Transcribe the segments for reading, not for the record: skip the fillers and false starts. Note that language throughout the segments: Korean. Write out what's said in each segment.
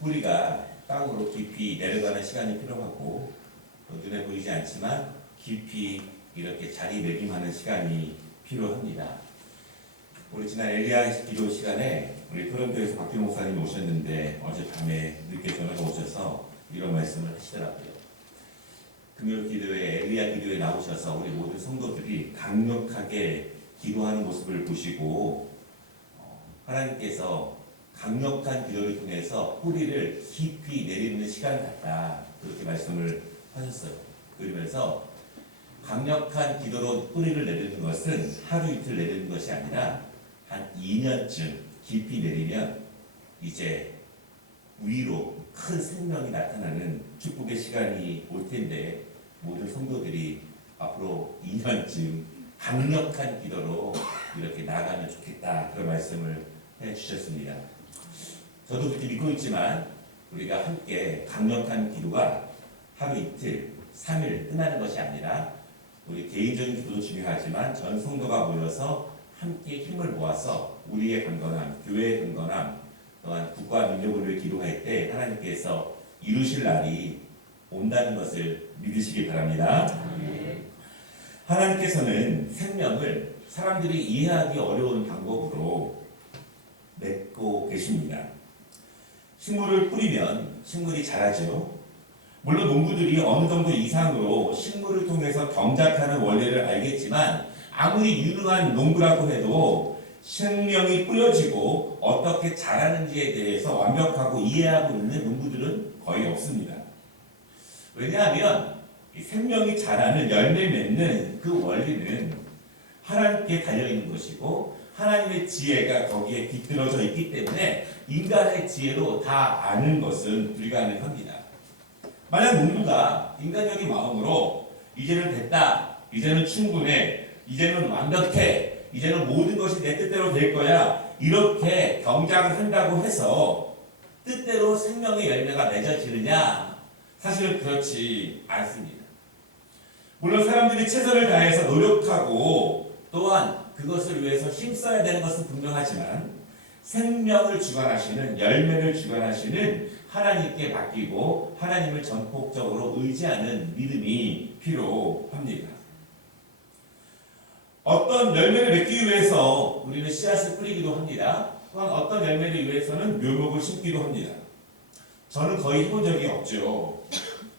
뿌리가 땅으로 깊이 내려가는 시간이 필요하고 또 눈에 보이지 않지만 깊이 이렇게 자리매김하는 시간이 필요합니다. 우리 지난 엘리야 기도 시간에 우리 토론교에서 박규 목사님이 오셨는데 어젯밤에 늦게 전화가 오셔서 이런 말씀을 하시더라고요. 금요 기도에 엘리야 기도에 나오셔서 우리 모든 성도들이 강력하게 기도하는 모습을 보시고 하나님께서 강력한 기도를 통해서 뿌리를 깊이 내리는 시간 같다 그렇게 말씀을 하셨어요. 그러면서 강력한 기도로 뿌리를 내리는 것은 하루 이틀 내리는 것이 아니라 한 2년쯤 깊이 내리면 이제 위로 큰 생명이 나타나는 축복의 시간이 올 텐데 모든 성도들이 앞으로 2년쯤 강력한 기도로 이렇게 나가면 좋겠다 그런 말씀을 해주셨습니다. 저도 그렇게 믿고 있지만 우리가 함께 강력한 기도가 하루 이틀 3일 끝나는 것이 아니라 우리 개인적인 기도도 중요하지만 전 성도가 모여서 함께 힘을 모아서 우리의 강건함, 교회의 강건함, 또한 국가 민족을 위해 기도할 때 하나님께서 이루실 날이 온다는 것을 믿으시기 바랍니다. 하나님께서는 생명을 사람들이 이해하기 어려운 방법으로 맺고 계십니다. 식물을 뿌리면 식물이 자라죠. 물론 농부들이 어느 정도 이상으로 식물을 통해서 경작하는 원리를 알겠지만 아무리 유능한 농부라고 해도 생명이 뿌려지고 어떻게 자라는지에 대해서 완벽하고 이해하고 있는 농부들은 거의 없습니다. 왜냐하면 생명이 자라는 열매 맺는 그 원리는 하나님께 달려있는 것이고 하나님의 지혜가 거기에 깃들어져 있기 때문에 인간의 지혜로 다 아는 것은 불가능합니다. 만약 농부가 인간적인 마음으로 이제는 됐다, 이제는 충분해, 이제는 완벽해, 이제는 모든 것이 내 뜻대로 될 거야 이렇게 경작을 한다고 해서 뜻대로 생명의 열매가 맺어지느냐? 사실은 그렇지 않습니다. 물론 사람들이 최선을 다해서 노력하고 또한 그것을 위해서 힘써야 되는 것은 분명하지만 생명을 주관하시는 열매를 주관하시는 하나님께 맡기고 하나님을 전폭적으로 의지하는 믿음이 필요합니다. 어떤 열매를 맺기 위해서 우리는 씨앗을 뿌리기도 합니다. 또한 어떤 열매를 위해서는 묘목을 심기도 합니다. 저는 거의 해본 적이 없죠.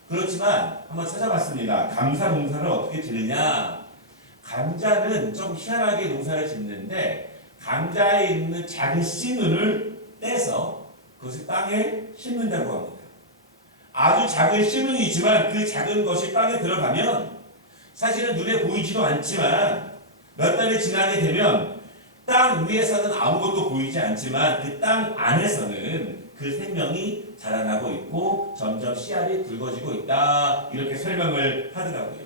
그렇지만 한번 찾아봤습니다. 감자 농사를 어떻게 지느냐? 감자는 좀 희한하게 농사를 짓는데 감자에 있는 작은 씨눈을 떼서 그것을 땅에 심는다고 합니다. 아주 작은 씨눈이지만 그 작은 것이 땅에 들어가면 사실은 눈에 보이지도 않지만 몇 달이 지나게 되면 땅 위에서는 아무것도 보이지 않지만 그 땅 안에서는 그 생명이 자라나고 있고 점점 씨알이 굵어지고 있다 이렇게 설명을 하더라고요.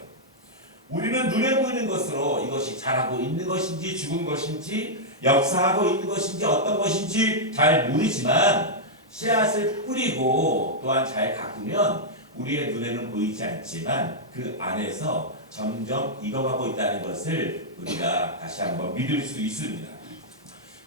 우리는 눈에 보이는 것으로 이것이 자라고 있는 것인지 죽은 것인지 역사하고 있는 것인지 어떤 것인지 잘 모르지만 씨앗을 뿌리고 또한 잘 가꾸면 우리의 눈에는 보이지 않지만 그 안에서 점점 익어가고 있다는 것을 우리가 다시 한번 믿을 수 있습니다.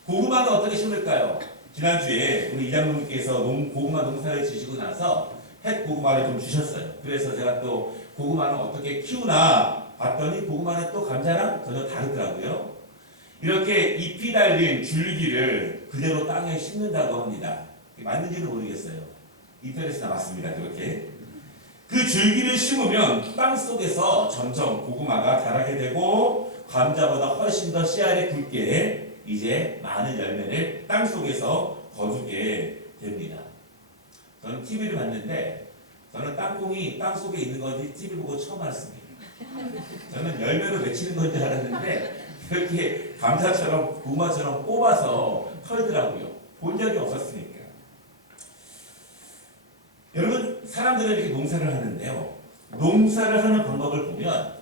고구마는 어떻게 심을까요? 지난주에 우리 이장님께서 고구마 농사를 지시고 나서 햇 고구마를 좀 주셨어요. 그래서 제가 또 고구마는 어떻게 키우나 봤더니 고구마는 또 감자랑 전혀 다르더라고요. 이렇게 잎이 달린 줄기를 그대로 땅에 심는다고 합니다. 맞는지는 모르겠어요. 인터넷에 나왔습니다. 그렇게. 그 줄기를 심으면 땅 속에서 점점 고구마가 자라게 되고 감자보다 훨씬 더 씨알이 굵게 이제 많은 열매를 땅 속에서 거두게 됩니다. 저는 TV를 봤는데 저는 땅콩이 땅 속에 있는 건지 TV 보고 처음 알았습니다. 저는 열매로 맺히는 건 줄 알았는데 이렇게 감자처럼 고구마처럼 뽑아서 털더라고요. 본 적이 없었으니까. 여러분 사람들은 이렇게 농사를 하는데요. 농사를 하는 방법을 보면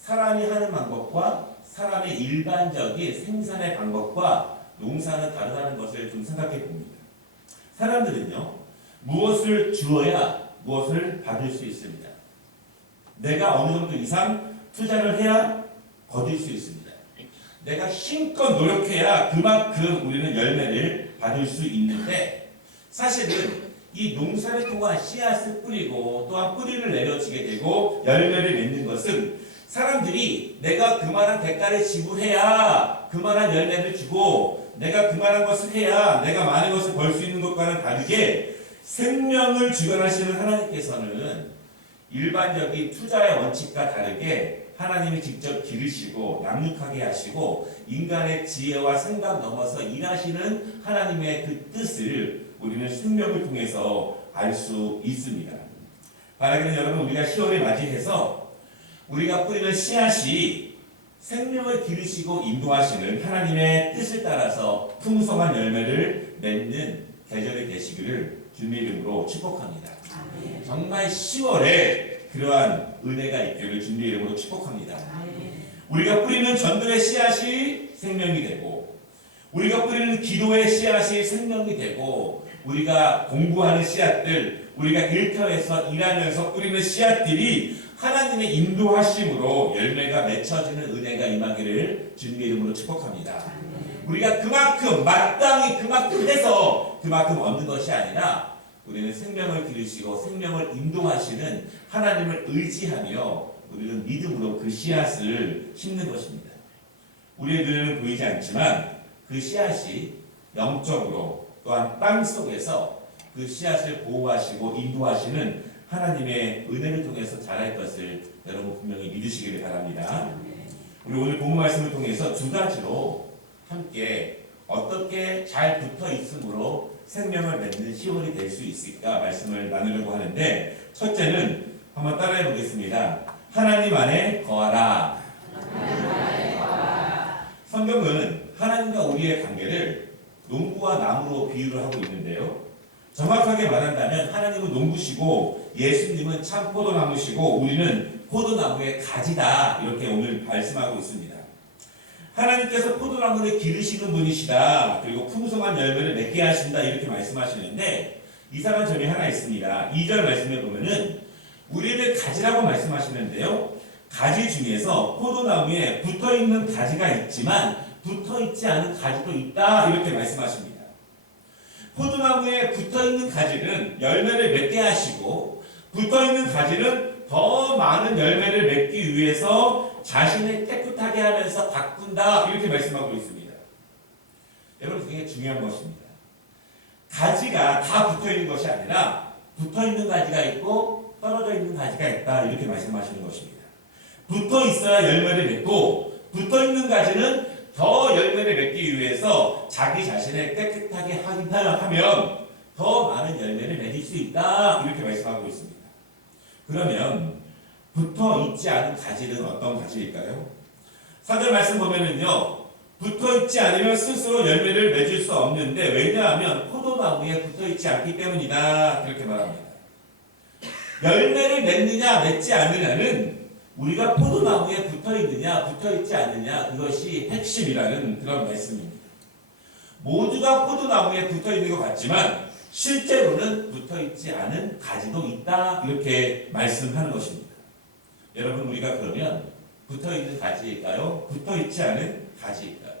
사람이 하는 방법과 사람의 일반적인 생산의 방법과 농사는 다르다는 것을 좀 생각해 봅니다. 사람들은요, 무엇을 주어야 무엇을 받을 수 있습니다. 내가 어느 정도 이상 투자를 해야 거둘 수 있습니다. 내가 힘껏 노력해야 그만큼 우리는 열매를 받을 수 있는데 사실은 이 농사를 통한 씨앗을 뿌리고 또한 뿌리를 내려지게 되고 열매를 맺는 것은 사람들이 내가 그만한 대가를 지불해야 그만한 열매를 주고 내가 그만한 것을 해야 내가 많은 것을 벌 수 있는 것과는 다르게 생명을 주관하시는 하나님께서는 일반적인 투자의 원칙과 다르게 하나님이 직접 기르시고 양육하게 하시고 인간의 지혜와 생각 넘어서 일하시는 하나님의 그 뜻을 우리는 생명을 통해서 알 수 있습니다. 바라기는 여러분, 우리가 10월을 맞이해서 우리가 뿌리는 씨앗이 생명을 기르시고 인도하시는 하나님의 뜻을 따라서 풍성한 열매를 맺는 계절이 되시기를 주님의 이름으로 축복합니다. 정말 10월에 그러한 은혜가 있기를 주님의 이름으로 축복합니다. 우리가 뿌리는 전도의 씨앗이 생명이 되고 우리가 뿌리는 기도의 씨앗이 생명이 되고 우리가 공부하는 씨앗들, 우리가 일터에서 일하면서 뿌리는 씨앗들이 하나님의 인도하심으로 열매가 맺혀지는 은혜가 임하기를 주님의 이름으로 축복합니다. 우리가 그만큼 마땅히 그만큼 해서 그만큼 얻는 것이 아니라 우리는 생명을 기르시고 생명을 인도하시는 하나님을 의지하며 우리는 믿음으로 그 씨앗을 심는 것입니다. 우리의 눈에는 보이지 않지만 그 씨앗이 영적으로 또한 땅 속에서 그 씨앗을 보호하시고 인도하시는 하나님의 은혜를 통해서 자랄 것을 여러분 분명히 믿으시기를 바랍니다. 우리 오늘 본문 말씀을 통해서 두 가지로 함께 어떻게 잘 붙어 있음으로 생명을 맺는 10월이 될 수 있을까 말씀을 나누려고 하는데, 첫째는 한번 따라해 보겠습니다. 하나님 안에 거하라. 성경은 하나님과 우리의 관계를 농부와 나무로 비유를 하고 있는데요. 정확하게 말한다면 하나님은 농부시고 예수님은 참 포도나무시고 우리는 포도나무의 가지다, 이렇게 오늘 말씀하고 있습니다. 하나님께서 포도나무를 기르시는 분이시다, 그리고 풍성한 열매를 맺게 하신다, 이렇게 말씀하시는데 이상한 점이 하나 있습니다. 2절 말씀에 보면은 우리를 가지라고 말씀하시는데요, 가지 중에서 포도나무에 붙어있는 가지가 있지만 붙어있지 않은 가지도 있다, 이렇게 말씀하십니다. 포도나무에 붙어있는 가지는 열매를 맺게 하시고 붙어있는 가지는 더 많은 열매를 맺기 위해서 자신을 깨끗하게 하면서 가꾼다, 이렇게 말씀하고 있습니다. 여러분, 굉장히 중요한 것입니다. 가지가 다 붙어있는 것이 아니라 붙어있는 가지가 있고 떨어져 있는 가지가 있다, 이렇게 말씀하시는 것입니다. 붙어있어야 열매를 맺고 붙어있는 가지는 더 열매를 맺기 위해서 자기 자신을 깨끗하게 하면 더 많은 열매를 맺을 수 있다, 이렇게 말씀하고 있습니다. 그러면 붙어있지 않은 가지는 어떤 가지일까요? 4절 말씀 보면은요, 붙어있지 않으면 스스로 열매를 맺을 수 없는데 왜냐하면 포도나무에 붙어있지 않기 때문이다, 그렇게 말합니다. 열매를 맺느냐 맺지 않느냐는 우리가 포도나무에 붙어있느냐 붙어있지 않느냐, 그것이 핵심이라는 그런 말씀입니다. 모두가 포도나무에 붙어있는 것 같지만 실제로는 붙어있지 않은 가지도 있다, 이렇게 말씀하는 것입니다. 여러분, 우리가 그러면 붙어있는 가지일까요? 붙어있지 않은 가지일까요?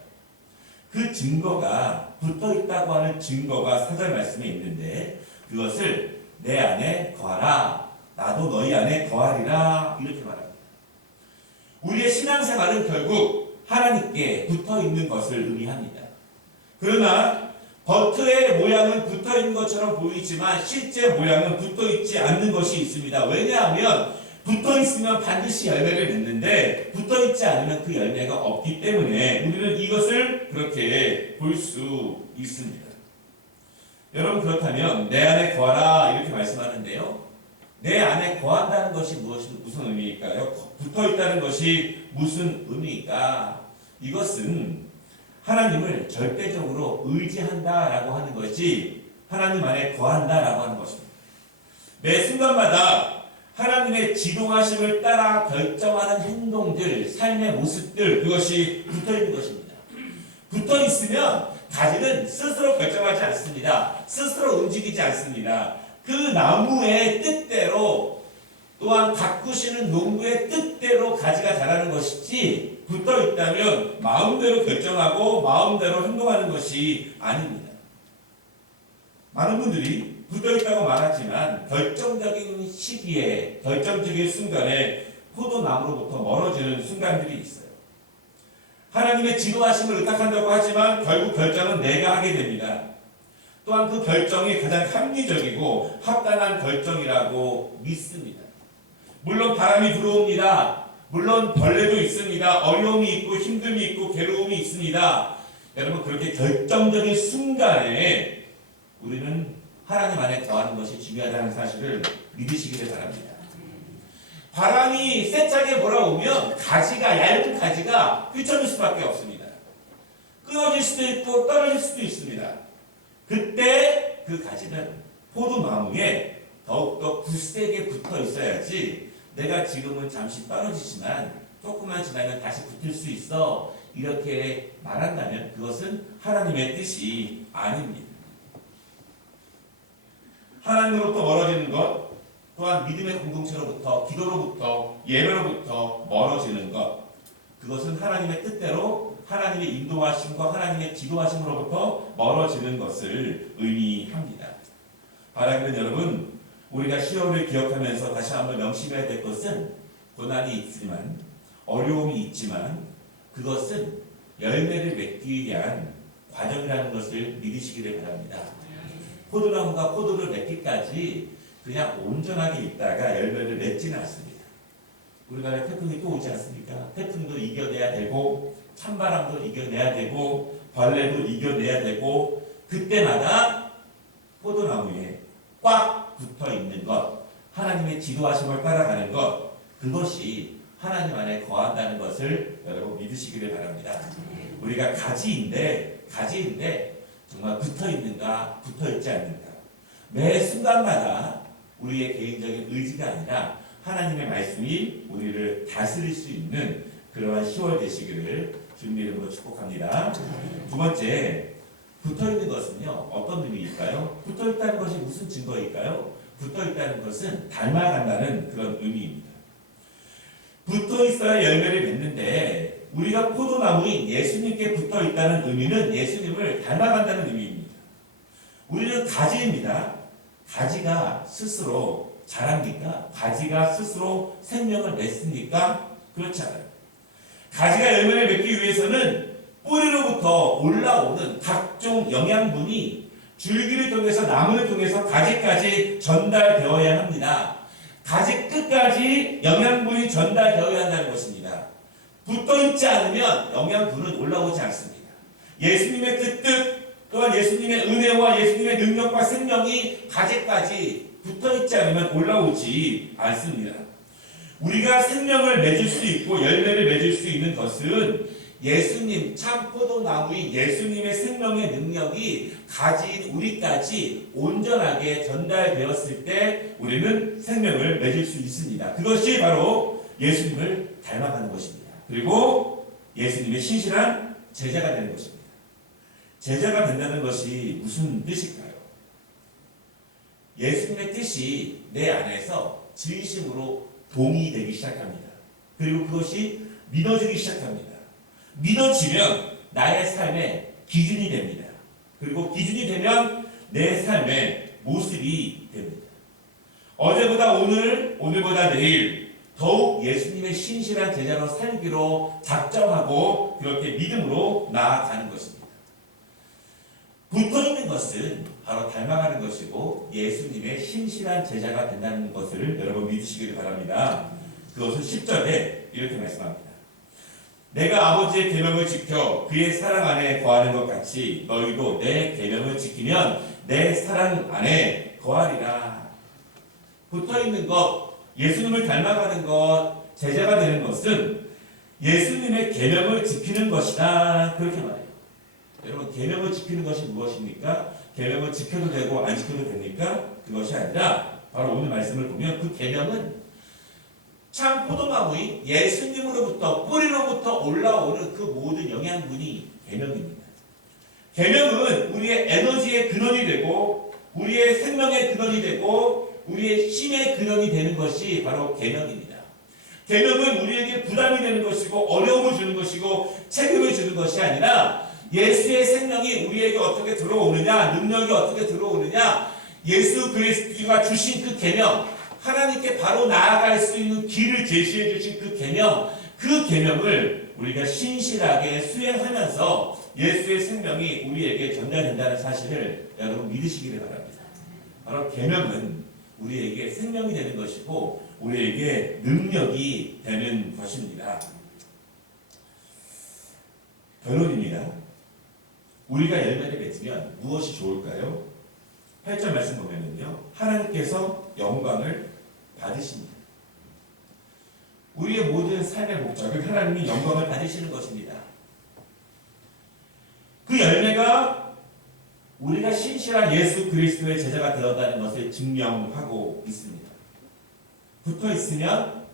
그 증거가, 붙어있다고 하는 증거가 4절 말씀에 있는데 그것을 내 안에 거하라, 나도 너희 안에 거하리라, 이렇게 말합니다. 우리의 신앙생활은 결국 하나님께 붙어있는 것을 의미합니다. 그러나 겉의 모양은 붙어있는 것처럼 보이지만 실제 모양은 붙어있지 않는 것이 있습니다. 왜냐하면 붙어있으면 반드시 열매를 맺는데 붙어있지 않으면 그 열매가 없기 때문에 우리는 이것을 그렇게 볼 수 있습니다. 여러분, 그렇다면 내 안에 거하라, 이렇게 말씀하는데요, 내 안에 거한다는 것이 무슨 의미일까요? 붙어있다는 것이 무슨 의미일까? 이것은 하나님을 절대적으로 의지한다라고 하는 것이 하나님 안에 거한다라고 하는 것입니다. 매 순간마다 하나님의 지도하심을 따라 결정하는 행동들, 삶의 모습들, 그것이 붙어있는 것입니다. 붙어있으면 가지는 스스로 결정하지 않습니다. 스스로 움직이지 않습니다. 그 나무의 뜻대로 또한 가꾸시는 농부의 뜻대로 가지가 자라는 것이지 붙어있다면 마음대로 결정하고 마음대로 행동하는 것이 아닙니다. 많은 분들이 붙어있다고 말하지만 결정적인 시기에 결정적인 순간에 포도나무로부터 멀어지는 순간들이 있어요. 하나님의 지도하심을 의탁한다고 하지만 결국 결정은 내가 하게 됩니다. 또한 그 결정이 가장 합리적이고 합당한 결정이라고 믿습니다. 물론 바람이 불어옵니다. 물론 벌레도 있습니다. 어려움이 있고 힘듦이 있고 괴로움이 있습니다. 여러분, 그렇게 결정적인 순간에 우리는 하나님 안에 거하는 것이 중요하다는 사실을 믿으시기를 바랍니다. 바람이 세차게 몰아오면 얇은 가지가 휘청일 수밖에 없습니다. 끊어질 수도 있고 떨어질 수도 있습니다. 그때 그 가지는 포도나무에 더욱더 굳세게 붙어 있어야지 내가 지금은 잠시 떨어지지만 조금만 지나면 다시 붙을 수 있어 이렇게 말한다면 그것은 하나님의 뜻이 아닙니다. 하나님으로부터 멀어지는 것, 또한 믿음의 공동체로부터, 기도로부터, 예배로부터 멀어지는 것, 그것은 하나님의 뜻대로 하나님의 인도하심과 하나님의 지도하심으로부터 멀어지는 것을 의미합니다. 바라기는 여러분, 우리가 10월을 기억하면서 다시 한번 명심해야 될 것은 고난이 있지만, 어려움이 있지만 그것은 열매를 맺기 위한 과정이라는 것을 믿으시기를 바랍니다. 포도나무가 포도를 맺기까지 그냥 온전하게 있다가 열매를 맺지는 않습니다. 우리나라에 태풍이 또 오지 않습니까? 태풍도 이겨내야 되고 찬바람도 이겨내야 되고 벌레도 이겨내야 되고 그때마다 포도나무에 꽉 붙어 있는 것, 하나님의 지도하심을 따라가는 것, 그것이 하나님 안에 거한다는 것을 여러분 믿으시기를 바랍니다. 우리가 가지인데 정말 붙어있는가 붙어있지 않는가, 매 순간마다 우리의 개인적인 의지가 아니라 하나님의 말씀이 우리를 다스릴 수 있는 그러한 10월 되시기를 주님의 이름으로 축복합니다. 두 번째, 붙어있는 것은요 어떤 의미일까요? 붙어있다는 것이 무슨 증거일까요? 붙어있다는 것은 닮아간다는 그런 의미입니다. 붙어있어야 열매를 맺는데 우리가 포도나무인 예수님께 붙어있다는 의미는 예수님을 닮아간다는 의미입니다. 우리는 가지입니다. 가지가 스스로 자랍니까? 가지가 스스로 생명을 맺습니까? 그렇지 않아요. 가지가 열매를 맺기 위해서는 뿌리로부터 올라오는 각종 영양분이 줄기를 통해서 나무를 통해서 가지까지 전달되어야 합니다. 가지 끝까지 영양분이 전달되어야 한다는 것입니다. 붙어있지 않으면 영양분은 올라오지 않습니다. 예수님의 그 뜻, 또한 예수님의 은혜와 예수님의 능력과 생명이 가지까지 붙어있지 않으면 올라오지 않습니다. 우리가 생명을 맺을 수 있고 열매를 맺을 수 있는 것은 예수님, 참 포도나무인 예수님의 생명의 능력이 가지인 우리까지 온전하게 전달되었을 때 우리는 생명을 맺을 수 있습니다. 그것이 바로 예수님을 닮아가는 것입니다. 그리고 예수님의 신실한 제자가 되는 것입니다. 제자가 된다는 것이 무슨 뜻일까요? 예수님의 뜻이 내 안에서 진심으로 동의되기 시작합니다. 그리고 그것이 믿어지기 시작합니다. 믿어지면 나의 삶의 기준이 됩니다. 그리고 기준이 되면 내 삶의 모습이 됩니다. 어제보다 오늘, 오늘보다 내일 더욱 예수님의 신실한 제자로 살기로 작정하고 그렇게 믿음으로 나아가는 것입니다. 붙어있는 것은 바로 닮아가는 것이고 예수님의 신실한 제자가 된다는 것을 여러분 믿으시기를 바랍니다. 그것은 10절에 이렇게 말씀합니다. 내가 아버지의 계명을 지켜 그의 사랑 안에 거하는 것 같이 너희도 내 계명을 지키면 내 사랑 안에 거하리라. 붙어있는 것, 예수님을 닮아가는 것, 제자가 되는 것은 예수님의 계명을 지키는 것이다. 그렇게 말해요. 여러분, 계명을 지키는 것이 무엇입니까? 계명을 지켜도 되고 안 지켜도 됩니까? 그것이 아니라 바로 오늘 말씀을 보면 그 계명은 참 포도나무인 예수님으로부터 뿌리로부터 올라오는 그 모든 영양분이 계명입니다. 계명은 우리의 에너지의 근원이 되고 우리의 생명의 근원이 되고 우리의 힘의 근원이 되는 것이 바로 계명입니다. 계명은 우리에게 부담이 되는 것이고 어려움을 주는 것이고 책임을 주는 것이 아니라 예수의 생명이 우리에게 어떻게 들어오느냐, 능력이 어떻게 들어오느냐, 예수 그리스도가 주신 그 개념, 하나님께 바로 나아갈 수 있는 길을 제시해 주신 그 개념을 우리가 신실하게 수행하면서 예수의 생명이 우리에게 전달된다는 사실을 여러분 믿으시기를 바랍니다. 바로 계명은 우리에게 생명이 되는 것이고 우리에게 능력이 되는 것입니다. 결론입니다. 우리가 열매를 맺으면 무엇이 좋을까요? 8절 말씀 보면은요, 하나님께서 영광을 받으십니다. 우리의 모든 삶의 목적은 하나님이 영광을 받으시는 것입니다. 그 열매가 우리가 신실한 예수 그리스도의 제자가 되었다는 것을 증명하고 있습니다. 붙어 있으면,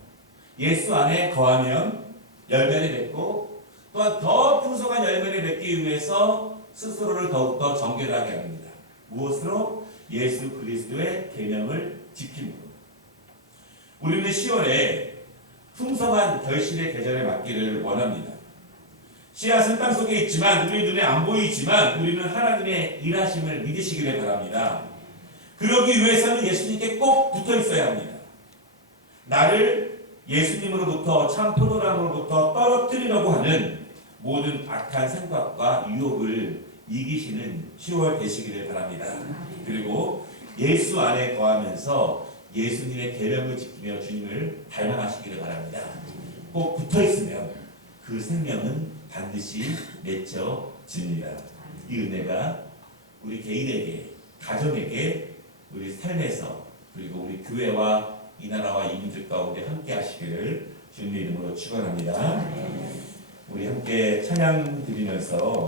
예수 안에 거하면 열매를 맺고, 또한 더 풍성한 열매를 맺기 위해서 스스로를 더욱더 정결하게 합니다. 무엇으로? 예수 그리스도의 계명을 지킴으로. 우리는 10월에 풍성한 결실의 계절에 맞기를 원합니다. 씨앗은 땅 속에 있지만 우리 눈에 안 보이지만 우리는 하나님의 일하심을 믿으시기를 바랍니다. 그러기 위해서는 예수님께 꼭 붙어 있어야 합니다. 나를 예수님으로부터 참 포도나무로부터 떨어뜨리려고 하는 모든 악한 생각과 유혹을 이기시는 10월 되시기를 바랍니다. 그리고 예수 안에 거하면서 예수님의 계명을 지키며 주님을 닮아가시기를 바랍니다. 꼭 붙어 있으면 그 생명은 반드시 맺혀집니다. 이 은혜가 우리 개인에게, 가정에게, 우리 삶에서, 그리고 우리 교회와 이 나라와 이 민족 가운데 함께 하시기를 주님의 이름으로 축원합니다. 우리 함께 찬양 드리면서